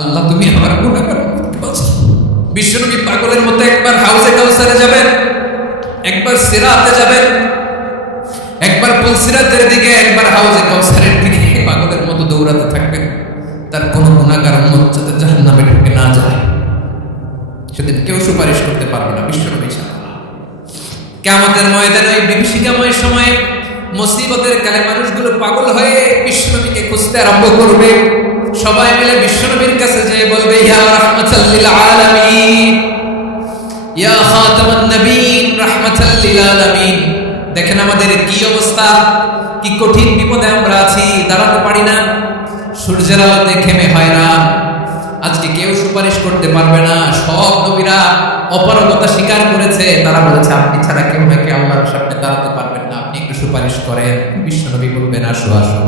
আল্লাহ তুমি আমার গুনাহগার উম্মতকে বাঁচাও। বিশ্বনবী পাগলের মতো একবার হাউজে কাউসারে যাবেন, একবার সিরাতে যাবেন, একবার পুলসিরাতের দিকে, একবার হাউজে কাউসারের দিকে পাগলের মতো দৌড়াতে থাকবেন। তার কোনো গুনাহগার উম্মত যাতে জাহান্নামে ঢুকে না যায়, সেদিন কেউ সুপারিশ করতে পারবে না বিশ্বনবী ছাড়া। কিয়ামতের ময়দানে ওই বিভীষিকাময় সময়ে মুসিবতের কালে মানুষগুলো পাগল হয়ে বিশ্বনবীকে খুঁজতে আরম্ভ করবে। সবাই মিলে বিশ্বনবীর কাছে যেয়ে বলবে, ইয়া রাহমাতাল লিল আলামিন, ইয়া খাতামান নবীন, রাহমাতাল লিল আলামিন। দেখেন আমাদের কি অবস্থা, কি কঠিন বিপদে আমরা আছি, দাঁড়াতে পারি না, সূর্যের আলোতে ঘেমে হয় না। আজকে কেউ সুপারিশ করতে পারবে না। সব নবীরা অপারগতা স্বীকার করেছে, তারা বলেছে আপনি ছাড়া কেউ নাকি আল্লাহর সামনে দাঁড়াতে পারবেন না, আপনি একটু সুপারিশ করেন। বিশ্বনবী বলবেন, আসো আসো,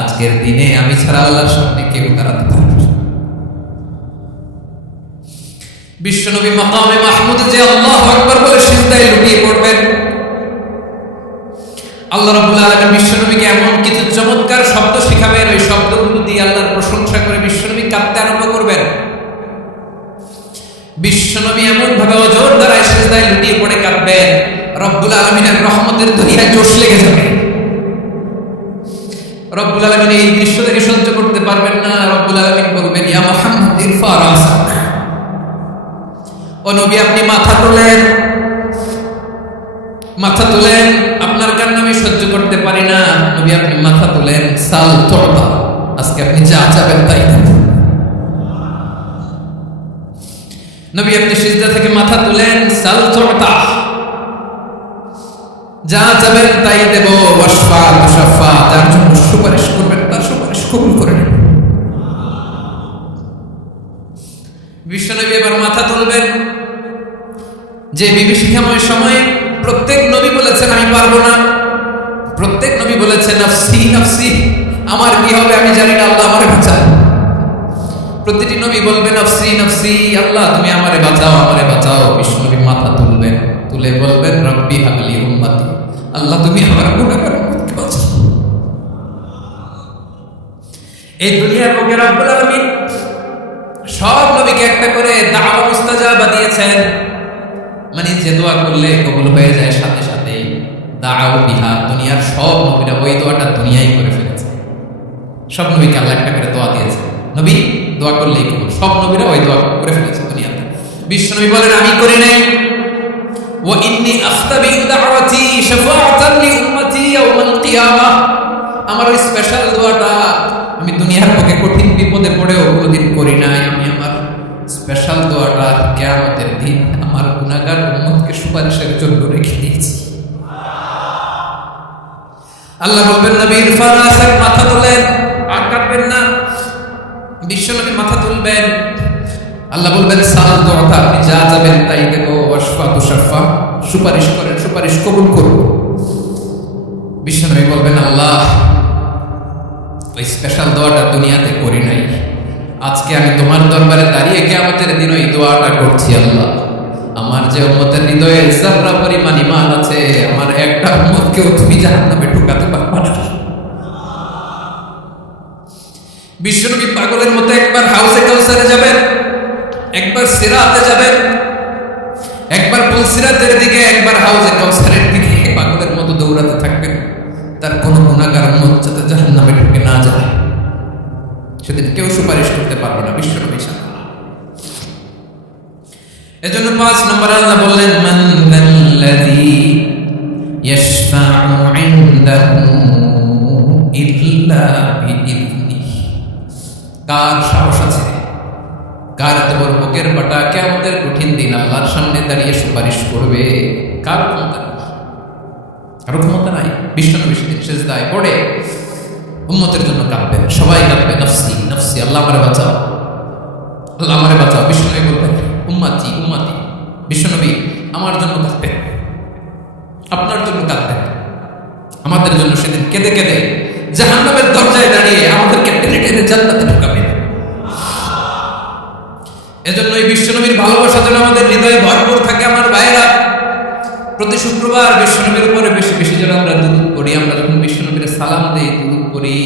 আজকের দিনে আমি ছাড়া আল্লাহর সামনে কেউ দাঁড়াতে পারবে না। বিশ্বনবী মাকামে মাহমুদে যে আল্লাহু আকবার বলে সিজদায় লুটিয়ে পড়বেন। আল্লাহ রাব্বুল আলামিন বিশ্বনবীকে এমন কিছু চমৎকার শব্দ শিখাবেন, ওই শব্দগুলো দিয়ে আল্লাহর প্রশংসা করে বিশ্বনবী কাঁদতে আরম্ভ করবেন। বিশ্বনবী এমন ভাবে অজর দ্বারায় সিজদায় লুটিয়ে পড়ে কাঁদবেন, রব্বুল আলামিনের রহমতের দরিয়ায় জোশ লেগে যাবে। রব্বুল আলামিন এই দৃশ্য থেকে সহ্য করতে পারবেন না। রব্বুল আলামিন বলবেন, ইয়া মুহাম্মদ ইরফা রাসাক, ও নবী আপনি মাথা তোলেন, মাথা তোলেন, আপনার কান্না আমি সহ্য করতে পারি না। নবী আপনি মাথা তোলেন, সাল তুতা, আজকে আপনি যা চাবেন তাই দেব। নবী আপনি সিজদা থেকে মাথা তুলেন, সাল তুতা, যা চাবেন তাই দেব। ওয়াশফা মুশাফা, যার জন্য সুপারিশ করবেন তার সুপারিশ কবুল করে নেব। বিশ্বনবী এবার মাথা তুলবেন। যে বিভীষিকাময় সময়ে প্রত্যেক নবী বলেছেন আমি পারবো না, প্রত্যেক নবী বলেছেন নাফসি নাফসি, আমার কি হবে আমি জানি না, আল্লাহ আমারে বাঁচাও। প্রতিটি নবী বলবে নাফসি নাফসি, আল্লাহ তুমি আমারে বাঁচাও, আমারে বাঁচাও। বিশ্বনবী মাথা তুলবেন, তুলে বলবেন রব্বি হাবলি উম্মতি, আল্লাহ তুমি আমার গুনাহগার উম্মতকে বাঁচাও। এই দুনিয়ার বুকে রব্বুল আলামিন সব নবীকে একটা করে দাওয়া মুস্তাজাবা দিয়েছেন, মানে যে দোয়া করলে কবুল হয়ে যায় সাথে সাথে। দাও বিহা, দুনিয়ার সব নবীরা ওই দোয়াটা দুনিয়ায় করে ফেলেছে। সব নবীকে আল্লাহ একটা করে দোয়া দিয়েছে, নবী দোয়া করলেই কবুল। সব নবীরা ওই দোয়া করে ফেলেছে দুনিয়াতে। বিশ্বনবী বলেন আমি করি নাই, ওয়া ইন্নী আখতাবি দাওয়াতি শাফাআতান লি উম্মতি ইয়াউমাল কিয়ামাহ, আমার ওই স্পেশাল দোয়াটা আমি দুনিয়ার বুকে কঠিন বিপদে পড়েও কোনোদিন করি নাই। আমি আমার স্পেশাল দোয়াটা কিয়ামতের দিন আমার গুনাহগার উম্মতকে সুপারিশের জন্য রেখে দিয়েছি। আল্লাহ বলবেন নবী ইরফা রাসাক, মাথা তোলেন, আর কাটবেন না। বিশ্বনবী মাথা তুলবেন, আল্লাহ বলবেন সাল তুতা, আপনি যা চাবেন তাই দেব। ওয়াশফা তুশাফা, সুপারিশ করেন, সুপারিশ কবুল করব। বিশ্বনবী বলবেন আল্লাহ ওই স্পেশাল দোয়াটা দুনিয়াতে করি নাই, আজকে আমি তোমার দরবারে দাঁড়িয়ে কিয়ামতের দিন ওই দোয়াটা করছি। আল্লাহ আমার যে উম্মতের হৃদয়ে যাররা পরিমাণ ঈমান আছে, আমার একটা উম্মতকেও তুমি জাহান্নামে ঢুকাতে পারবে না। বিশ্বনবী পাগলের মতো একবার হাউজে কাউসারে যাবেন, একবার সিরাতে যাবেন, একবার পুলসিরাতের দিকে, একবার হাউজে কাউসারের দিকে পাগলের মতো দৌড়াতে থাকবেন। তার কোনো গুনাহগার উম্মত যাতে জাহান্নামে ঢুকে না যায়, সেদিন কেউ সুপারিশ করতে পারবে না বিশ্বনবী ছাড়া। এজন্য 5 নম্বর আল্লাহ বললেন মান যাল্লাযী ইয়াশফাউ ইনদাহু ইল্লা বিইযনিহি, কার সাহস আছে, কার এত বড় বুকের পাটা কিয়ামতের কঠিন দিন আল্লাহর সামনে দাঁড়িয়ে সুপারিশ করবে? কার ক্ষমতা? কারো ক্ষমতা নাই। বিশ্বনবী সেদিন সিজদায় পড়ে উম্মতের জন্য কাঁদবেন, সবাই কাঁদবে নাফসি নাফসি, আল্লাহ আমারে বাঁচাও, আল্লাহ আমারে বাঁচাও। বিশ্বনবী বলবেন উম্মতি উম্মতি, বিশ্বনবী আমার জন্য কাঁদবেন, আপনার জন্য কাঁদবেন, আমাদের জন্য সেদিন কেঁদে কেঁদে জাহান্নামের দরজায় দাঁড়িয়ে আমাদেরকে টেনে টেনে জান্নাতে ঢুকাবেন। এজন্য এই বিশ্বনবীর ভালোবাসা যেন আমাদের হৃদয়ে ভরপুর থাকে। আমার ভাইয়েরা, প্রতি শুক্রবার বিশ্বনবীর উপরে বেশি বেশি যেন আমরা দুরূদ পড়ি। আমরা যখন বিশ্বনবীর সালাম দেই, দুরূদ পড়ি,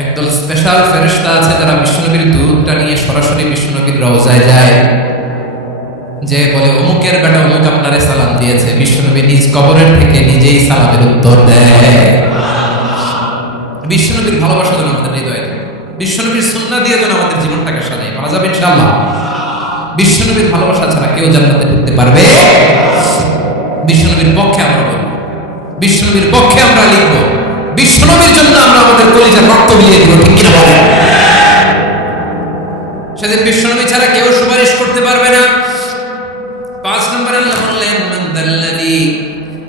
একদল স্পেশাল ফেরেশতা আছে যারা বিশ্বনবীর দুরূদটা নিয়ে সরাসরি বিশ্বনবীর রওজায় যায়, যে বলে অমুকের বেটা অমুক আপনারে সালাম দিয়েছে। বিশ্বনবী নিজ কবরের থেকে নিজেই সালামের উত্তর দেয়। বিশ্বনবীর ভালোবাসা যেন আমাদের হৃদয়ে থাকে, বিশ্বনবীর সুন্নাহ দিয়ে যেন আমাদের জীবনটাকে সাজাই পারা যাবে ইনশাআল্লাহ। বিশ্বনবীর ভালোবাসা ছাড়া কেউ জান্নাতে ঢুকতে পারবে? বিশ্বনবীর পক্ষে আমরা বলবো, বিশ্বনবীর পক্ষে আমরা লিখবো, বিশ্বনবীর জন্য আমরা আমাদের কলিজার রক্ত বিলিয়ে দিব, ঠিক কিনা বলেন? সেদিন বিশ্বনবী ছাড়া কেউ সুপারিশ করতে পারবে না। 5 নম্বরে আল্লাহ বললেন, মান দাল্লাযী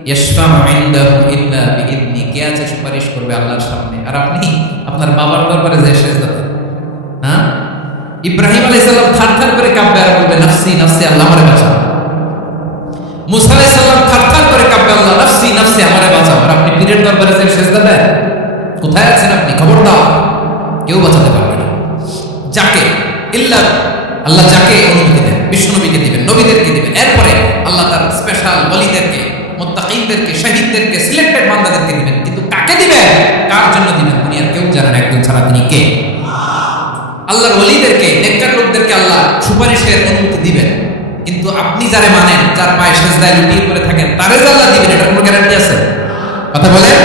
ইয়াশফা'ু ইনদাহু ইল্লা বিইذনি, কে আছে সুপারিশ করবে আল্লাহর সামনে? আর আপনি আপনার বাবার দরবারে যে সেজদা দেন, হ্যাঁ? ইব্রাহিম আলাইহিস সালাম থারথার করে কাঁপবে আর বলবে নাফসি নাফসি, আল্লাহ আমারে বাঁচাও। মুসা আলাইহিস সালাম থারথার করে কাঁপবে, আল্লাহ নাফসি নাফসি, আমারে বাঁচাও। আর আপনি পীরের দরবারে যে সেজদা দেন, কোথায় আছেন আপনি? খবরদার, কেউ বাঁচাতে পারবে না। যাকে ইল্লা আল্লাহ যাকে অনুমতি দেন, বিশ্বনবীকে দিবেন, নবীদেরকে দিবেন, এরপরে আল্লাহ তার স্পেশাল ওয়ালিদেরকে, মুত্তাকিনদেরকে, শহীদদেরকে, সিলেক্টেড বান্দাদেরকে দিবেন। কিন্তু কাকে দিবেন, কার জন্য দিবেন, দুনিয়ার কেউ জানে না একজন ছাড়া, তিনি কে? আল্লাহর ওয়ালিদেরকে, নেককার লোকদেরকে আল্লাহ সুপারিশের অনুমতি দিবেন। কিন্তু আপনি যারে মানেন, যার পায়ে সেজদায় লুটিয়ে পড়ে থাকেন, তারে যে আল্লাহ দিবেন, এটার কোনো গ্যারান্টি আছে? কথা বলেন।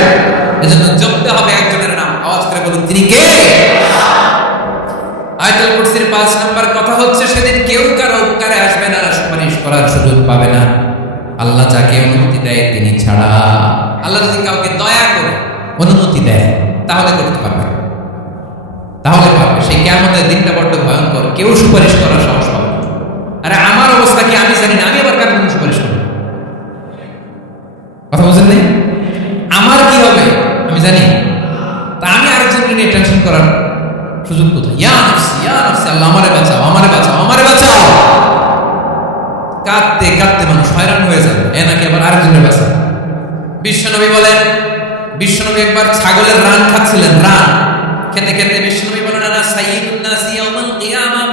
এজন্য জপতে হবে একজনের নাম, আওয়াজ করে বলুন, তিনি কে? আয়াতুল কুরসির 5 নাম্বার কথা হচ্ছে, সেদিন কেউ কারো উপকারে আসবে না, সুপারিশ করার সুযোগ পাবে না, আল্লাহ যাকে অনুমতি দেয় তিনি ছাড়া। আল্লাহ যদি কাউকে দয়া করে অনুমতি দেয় তাহলে করতে পারবে, তাহলে পারবে। সেই কিয়ামতের দিনটা বড্ড ভয়ঙ্কর, কেউ সুপারিশ করার সাহস পাবে না। আরে আমার অবস্থা কি আমি জানি না, আমি আবার কার জন্য সুপারিশ করব? কথা বুঝেন নাই? আমার কি হবে আমি জানি, তা আমি আরেকজনকে নিয়ে টেনশন করার সুযোগ কোথায়? ইয়া নাফসি ইয়া নাফসি, আল্লাহ আমারে বাঁচাও, আমারে বাঁচাও, আমারে বাঁচাও। কাঁদতে কাঁদতে মানুষ হয়রান হয়ে যাবে, এ নাকি আবার আরেকজনের বাঁচাও। বিশ্বনবী বলেন, বিশ্বনবী একবার ছাগলের রান খাচ্ছিলেন, রান খেতে খেতে বিশ্বনবী বলেন, আনা সাইয়্যিদুন নাসি ইয়াউমাল কিয়ামাহ,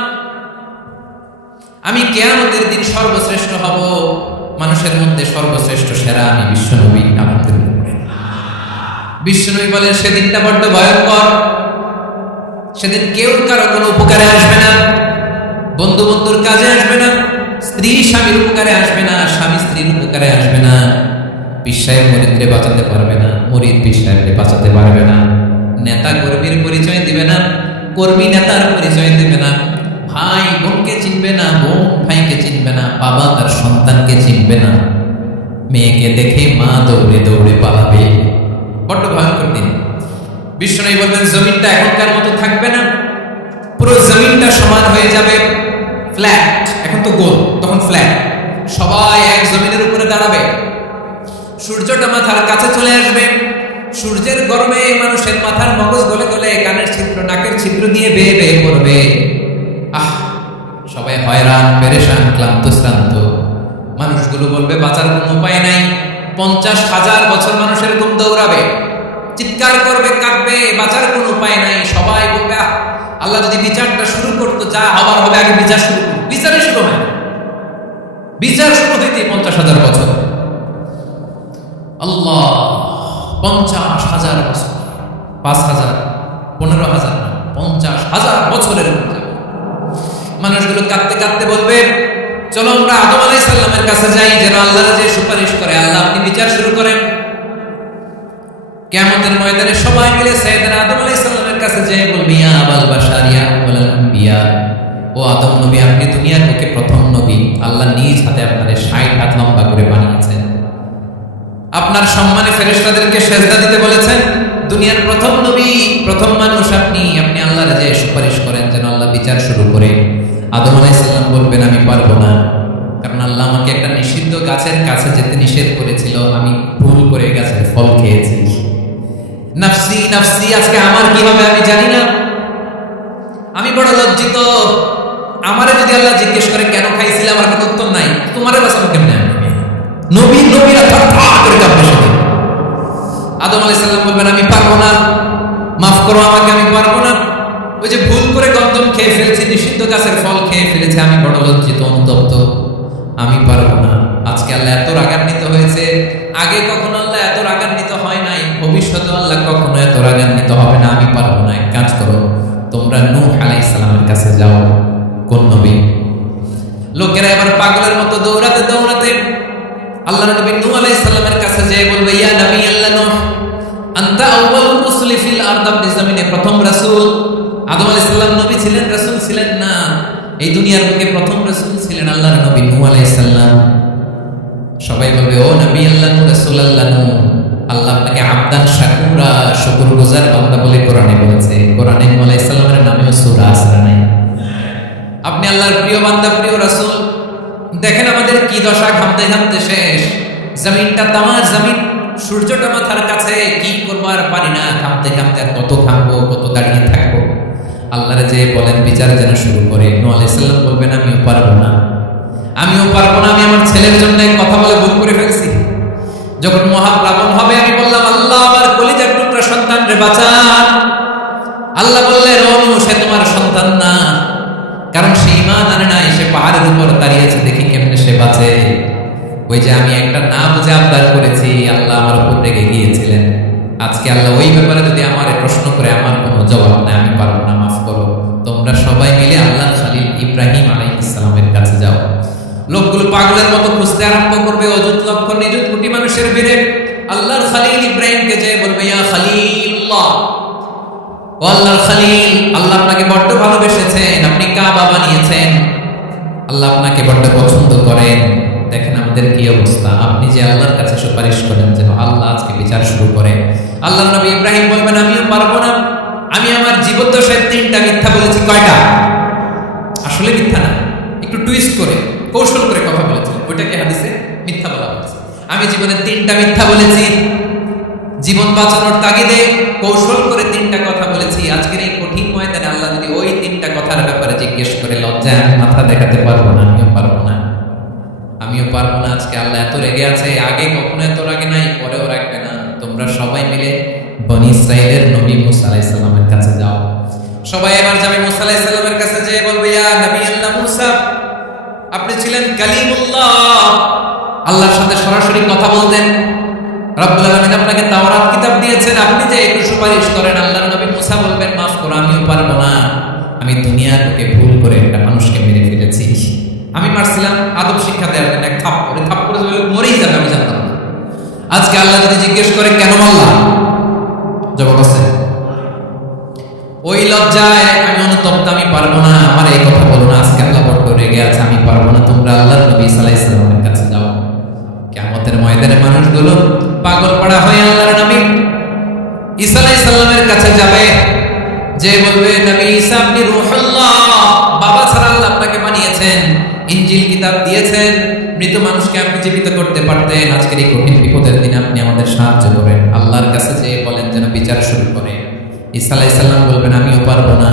আমি কিয়ামতের দিন সর্বশ্রেষ্ঠ হব, মানুষের মধ্যে সর্বশ্রেষ্ঠ সেরা আমি বিশ্বনবী। আলহামদুলিল্লাহ। বিশ্বনবী বলেন, সেদিনটা বড্ড ভয়ঙ্কর, সেদিন কেউ কারো কোনো উপকারে আসবে না, বন্ধু বন্ধুর কাজে আসবে না, স্ত্রী স্বামীর উপকারে আসবে না, স্বামী স্ত্রীর উপকারে আসবে না, পীর সাহেব মুরিদকে বাঁচাতে পারবে না, মুরিদ পীর সাহেবকে বাঁচাতে পারবে না, নেতা কর্মীর পরিচয় দিবে না, কর্মী নেতার পরিচয় দিবে না, ভাই বোনকে চিনবে না, বোন ভাইকে চিনবে না, বাবা তার সন্তানকে চিনবে না, মেয়েকে দেখে মা দৌড়ে দৌড়ে পালাবে। বড্ড ভয়ঙ্কর দিন। বিশ্বনবী বলবেন, জমিনটা এখনকার মতো থাকবে না, পুরো জমিনটা সমান হয়ে যাবে, ফ্ল্যাট। এখন তো গোল, তখন ফ্ল্যাট। সবাই এক জমিনের উপরে দাঁড়াবে, সূর্যটা মাথার কাছে চলে আসবে, সূর্যের গরমে মানুষের মাথার মগজ গলে গলে কানের ছিদ্র, নাকের ছিদ্র দিয়ে বেয়ে বেয়ে পড়বে। আহ, সবাই হয়রান, পেরেশান, ক্লান্ত শ্রান্ত। মানুষগুলো বলবে বাঁচার কোনো উপায় নাই। 50,000 বছর মানুষ এরকম দৌড়াবে, চিৎকার করবে, কাঁদবে, বাঁচার কোনো উপায় নাই। সবাই বলবে, আল্লাহ যদি বিচারটা শুরু করতো, যা হবার হবে, আগে বিচার শুরু করতো। বিচারে শুরু হয় না, বিচার শুরু হইতে 50,000 বছর। আল্লাহ, 50,000 বছর, 5,000, 15,000, 50,000 বছরের মানুষগুলো কাঁদতে কাঁদতে বলবে, চলো আমরা আদম আলাইহিস সালামের কাছে যাই, যেন আল্লাহ যে সুপারিশ করে, আল্লাহ আপনি বিচার শুরু করেন। কিয়ামতের ময়দানে সবাই মিলে সাইয়েদনা আদম আলাইহিস সালামের কাছে যেয়ে বলবে, ইয়া আবাল বাশার ইয়া আউয়ালাল আম্বিয়া, ও আদম নবী, আপনি দুনিয়ার বুকে প্রথম নবী, আল্লাহ নিজ হাতে আপনাদের 60 হাত লম্বা করে বানিয়েছেন, আপনার সম্মানে ফেরেশতাদেরকে সেজদা দিতে বলেছেন, দুনিয়ার প্রথম নবী, প্রথম মানুষ আপনি, আপনি আল্লাহর যে সুপারিশ করেন যেন আল্লাহ বিচার শুরু করে। আদম আলাইহিস সালাম বলবেন, আমি পারবো না, কারণ আল্লাহ আমাকে একটা নিষিদ্ধ গাছের কাছে যেতে নিষেধ করেছিল, আমি ভুল করে গাছের ফল খেয়েছি। নাফসি নাফসি, আজকে আমার কি হবে আমি জানি না, আমি বড় লজ্জিত। আমারে যদি আল্লাহ জিজ্ঞেস করে কেন খাইছিলাম, আমার কোনো উত্তর নাই, তোমারে বাঁচাবো কেমনে? নবীরা থারথার করে কাঁপবে সেদিন। আদম আলাইহিস সালাম বলবেন, আমি পারবো না, মাফ করো আমাকে, আমি পারবো না, ওই যে ভুল করে গন্ধম খেয়ে ফেলেছি, নিষিদ্ধ গাছের ফল খেয়ে ফেলেছি, আমি বড় লজ্জিত, অনুতপ্ত, আমি পারবো না। আজকে আল্লাহ এত রাগান্বিত হয়েছে, আগে কখনো আল্লাহ এত রাগান্বিত হয় নাই, ভবিষ্যতে আল্লাহ রাসূলরা কখনো এত রাগান্বিত হবে না, আমি পারবো না। এক কাজ করো, তোমরা নূহ আলাইহিস সালামের কাছে যাও। কোন নবী? লোকেরা এবার পাগলের মতো দৌড়াতে দৌড়াতে আল্লাহর নবী নূহ আলাইহিস সালামের কাছে যেয়ে বলবে, ইয়া নবী আল্লাহ নূহ, আনতা আউয়ালুর রাসূলি ফিল আরদ, আপনি জমিনে প্রথম রাসূল। আদম আলাইহিস সালাম নবী ছিলেন, রাসূল ছিলেন না। এই দুনিয়ার বুকে প্রথম রাসূল ছিলেন আল্লাহর নবী নূহ আলাইহিস সালাম। সবাই বলবে, ও নবী আল্লাহ নূহ, রাসূল আল্লাহ নূহ, আল্লাহ আপনাকে আবদান শাকুরা, শুকরগুজার বান্দা বলে কোরআনে বলেছে। কোরআনে নূহ আলাইহিস সালামের নামেও সূরা আছে নাই? আপনি আল্লাহর প্রিয় বান্দা, প্রিয় রাসূল। দেখেন আমাদের কি দশা, ঘামতে ঘামতে শেষ। জমিনটা তামার জমিন, সূর্যটা মাথার কাছে, কি করবো আর পারি না। ঘামতে ঘামতে আর কত ঘামবো, কত দাঁড়িয়ে থাকবো। আল্লাহরে যে বলেন বিচার যেন শুরু করে। নূহ আলাইহিস সালাম বলবেন, আমিও পারবো না, আমিও পারবো না। আমি আমার ছেলের জন্য কথা বলে ভুল করে ফেলছি। যখন মহাপ্লাবন হবে আমি বললাম, আল্লাহ আমার কলিজার টুকরা সন্তান রে বাঁচান। আল্লাহ বললেন, ও নূহ, সে তোমার সন্তান না, কারণ সে ঈমান আনে নাই, সে পাহাড়ের উপর দাঁড়িয়েছে, দেখি কেমনে সে বাঁচে। ওই যে আমি একটা না বুঝে আবদার করেছি, আল্লাহ আমার উপর রেগে গিয়েছিলেন। আজকে আল্লাহ ওই ব্যাপারে যদি আমার প্রশ্ন করে, আমার কোনো জবাব নাই, আমি পারবো না, মাফ করো। তোমরা সবাই মিলে আল্লাহ খালিল ইব্রাহিম আলাইহিস সালামের কাছে যাও। লোকগুলো পাগলের মতো খুঁজতে আরম্ভ করবে, অযুত লক্ষ নিযুত কোটি মানুষের ভিড়ে আল্লাহর খালিল ইব্রাহিমকে যে বলবে, ইয়া খালিলুল্লাহ, ও আল্লাহর খালিল, আল্লাহ আপনাকে বড্ড ভালোবেসেছেন, আপনি কাবা বানিয়েছেন, আল্লাহ আপনাকে বড্ড পছন্দ করেন। দেখেন আমাদের কি অবস্থা। আপনি যে আল্লাহর কাছে সুপারিশ করেন যেন আল্লাহ আজকে বিচার শুরু করে। আল্লাহ নবী ইব্রাহিম বলবেন, আমিও পারবো না। আমি আমার জীবদ্দশায় 3টা মিথ্যা বলেছি। কয়টা? আসলে মিথ্যা না, একটু টুইস্ট করে, কৌশল করে কথা বলেছি, ওইটাকে হাদিসে মিথ্যা বলা হয়েছে। আমি জীবনে 3টা মিথ্যা বলেছি, জীবন বাঁচানোর তাগিদে কৌশল করে 3টা কথা বলেছি। আজকের এই কঠিন ময়দানে আল্লাহ যদি ওই 3টা কথার ব্যাপারে জিজ্ঞেস করে, লজ্জায় আমি মাথা দেখাতে পারবো না, আমিও পারবো না, আমিও পারবো না। আজকে আল্লাহ এত রেগে আছে, আগে কখনো এত রাগে নাই, পরেও রাখবে না। তোমরা সবাই মিলে বনি ইসরাইলের নবী মুসা আলাইহিস সালামের কাছে যাও। সবাই এবার যাবে মুসা আলাইহিস সালামের কাছে, যেয়ে বলবে, ইয়া নবী আল্লাহ মুসা, আপনি ছিলেন কালিমুল্লাহ, আল্লাহর সাথে সরাসরি কথা বলতেন। রব্বুল আলামিন আপনাকে তাওরাত কিতাব দিয়েছেন, আপনি যে একটু সুপারিশ করেন। আল্লাহর নবী মুসা বলবেন, মাফ করো, আমিও পারবো না। আমি দুনিয়ার বুকে ভুল করে একটা মানুষকে মেরে ফেলেছি। আমি মারছিলাম আদব শিক্ষা দেওয়ার জন্য, এক থাপ্পড়ে মরেই যাবে, আমি জানতাম না। আজকে আল্লাহ যদি জিজ্ঞেস করে কেন মারলাম, জবাব আছে? ওই লজ্জায় আমি অনুতপ্ত, আমি পারবো না, আমার এই কথা বলো না। আজকে আল্লাহ বড্ড রেগে আছে, আমি পারবো না। তোমরা আল্লাহর নবী ঈসা আলাইহিস সালামের কাছে যাও। কিয়ামতের ময়দানে মানুষগুলো পাগল পাড়া হয়ে আল্লাহর নবী ঈসা আলাইহিস সালামের কাছে যাবে, যে বলবে, নবী ঈসা আপনি রূহুল্লাহ, বাবা ছাড়া আল্লাহ আপনাকে বানিয়েছেন, ইনজিল কিতাব দিয়েছেন, মৃত মানুষকে আপনি জীবিত করতে পারতেন। আজকের এই কঠিন বিপদের দিনে আপনি আমাদের সাহায্য করেন। আল্লাহর কাছে যে বলেন যেন বিচার শুরু করে। ঈসা আলাইহিস সালাম বলবেন, আমিও পারবো না।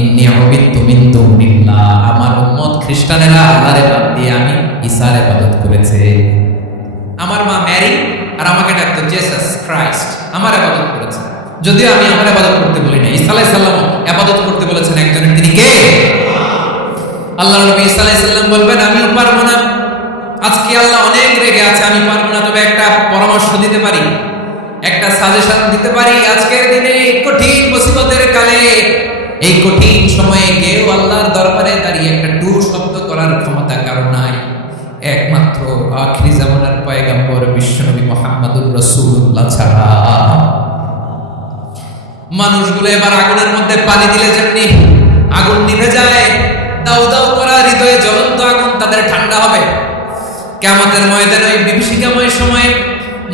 ইন্নী উবিদতু মিন দুনিল্লাহ, আমার উম্মত খ্রিস্টানেরা আল্লাহর বাদ দিয়ে আমি ঈসার ইবাদত করেছে। আমার মা ম্যারি আর আমাকে ডাকতো জিসাস ক্রাইস্ট, আমার ইবাদত করেছে, যদিও আমি আমার ইবাদত করতে বলি না। ঈসা আলাইহিস সালাম ইবাদত করতে বলেছেন একজনের, তিনি কে? আল্লাহর নবী ঈসা আলাইহিস সালাম বলবেন, আমিও পারবো না। আজকে আল্লাহ অনেক রেগে আছে, আমি পারবো না। তবে একটা পরামর্শ দিতে পারি, একটা সাজেশন দিতে পারি। আজকের দিনে কঠিন মুসিবতের কালে, এই কঠিন সময়ে কেউ আল্লাহর দরবারে দাঁড়িয়ে একটা টু শব্দ করার ক্ষমতা কারো নাই, একমাত্র আখিরি জামানার পয়গম্বর বিশ্বনবী মুহাম্মদুর রাসূলুল্লাহ ছাড়া। মানুষগুলো এবার আগুনের মধ্যে পানি দিলে যেমনি আগুন নিভে যায়, দাউ দাউ করা হৃদয়ে জ্বলন্ত আগুন তাদের ঠান্ডা হবে। কিয়ামতের ময়দানে ওই বিভীষিকাময় সময়ে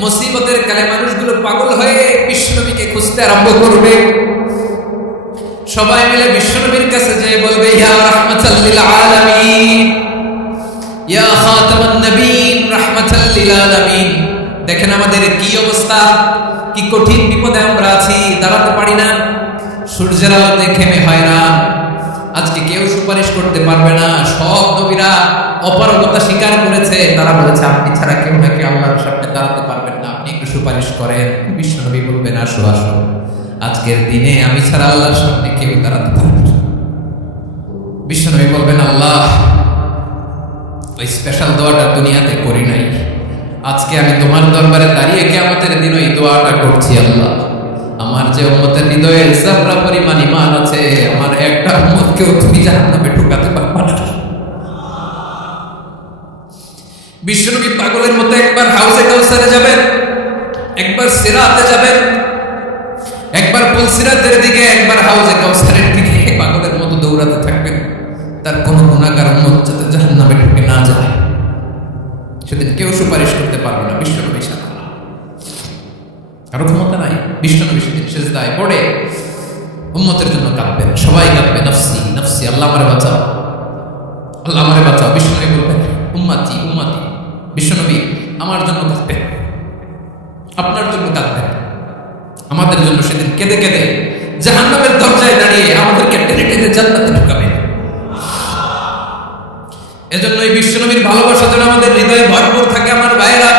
মুসিবতের কালে মানুষগুলো পাগল হয়ে বিশ্বনবীকে খুঁজতে আরম্ভ করবে। সবাই মিলে বিশ্বনবীর কাছে যেয়ে বলবে, ইয়া রাহমাতাল লিল আলামিন, ইয়া খাতামান নবীন, রাহমাতাল লিল আলামিন। দেখেন আমাদের কি অবস্থা, কি কঠিন বিপদে আমরা আছি, দাঁড়াতে পারি না, সূর্যের আলোতে ঘেমে হয়রান। আজকে কেউ সুপারিশ করতে পারবে না। সব নবীরা অপারগতা স্বীকার করেছে, তারা বলেছে আপনি ছাড়া কেউ নাকি আল্লাহর সামনে দাঁড়াতে পারবেন না, আপনি একটু সুপারিশ করেন। বিশ্বনবী বলবেন, আসো আসো, আজকের দিনে আমি ছাড়া আল্লাহর সামনে কেউ দাঁড়াতে পারবে না। বিশ্বনবী বলবেন, আল্লাহ ওই স্পেশাল দোয়াটা দুনিয়াতে করি নাই, আজকে আমি তোমার দরবারে দাঁড়িয়ে কিয়ামতের দিন ওই দোয়াটা করছি। আল্লাহ আমার যে উম্মতের হৃদয়ে যারা পরিমাণ ঈমান আছে, আমার একটা উম্মতকেও তুমি জাহান্নামে ঢোকাতে পারবা না। বিশ্বনবী পাগলের মতো একবার হাউজে কাউসারে যাবেন, একবার সিরাতে যাবেন, একবার পুলসিরাতের দিকে, একবার হাউজে কাউসারের দিকে পাগলের মতো দৌড়াতে থাকবেন। তার কোনো গুনাহগার উম্মত যাতে জাহান্নামে ঢুকে না যায়, সেদিন কেউ সুপারিশ করতে পারবে না বিশ্বনবী ছাড়া। কারো ক্ষমতা নাই। বিশ্বনবী সেদিন সেজদায় পড়ে উম্মতের জন্য কাঁদবেন, সবাই কাঁদবে, নফসি নফসি, আল্লাহ আমারে বাঁচাও, আল্লাহ আমারে বাঁচাও। বিশ্বনবী বলবেন উম্মতি উম্মতি। বিশ্বনবী আমার জন্য কাঁদবেন, আপনার জন্য কাঁদবেন, আমাদের জন্য সেদিন কেঁদে কেঁদে জাহান্নামের দরজায় দাঁড়িয়ে আমাদেরকে টেনে টেনে জান্নাতে ঢুকাবেন। এজন্য এই বিশ্বনবীর ভালোবাসা যেন আমাদের হৃদয়ে ভরপুর থাকে। আমার ভাইয়েরা,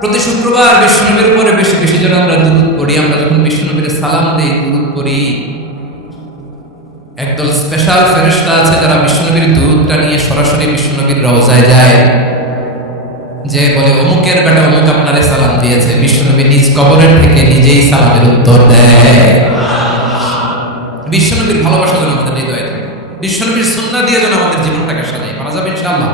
প্রতি শুক্রবার বিশ্বনবীর উপরে বেশি বেশি যেন আমরা দুরূদ পড়ি। আমরা যখন বিশ্বনবীর সালাম দিই, দুরূদ পড়ি, একদল স্পেশাল ফেরেশতা আছে যারা বিশ্বনবীর দুরূদটা নিয়ে সরাসরি বিশ্বনবীর রওজায় যায়, যে বলে অমুকের বেটা অমুক আপনারে সালাম দিয়েছে। বিশ্বনবী নিজ কবরের থেকে নিজেই সালামের উত্তর দেয়। বিশ্বনবীর ভালোবাসা যেন আমাদের হৃদয়ে থাকে, বিশ্বনবীর সুন্নাহ দিয়ে যেন আমাদের জীবনটাকে সাজাই। পারা যাবে ইনশাআল্লাহ।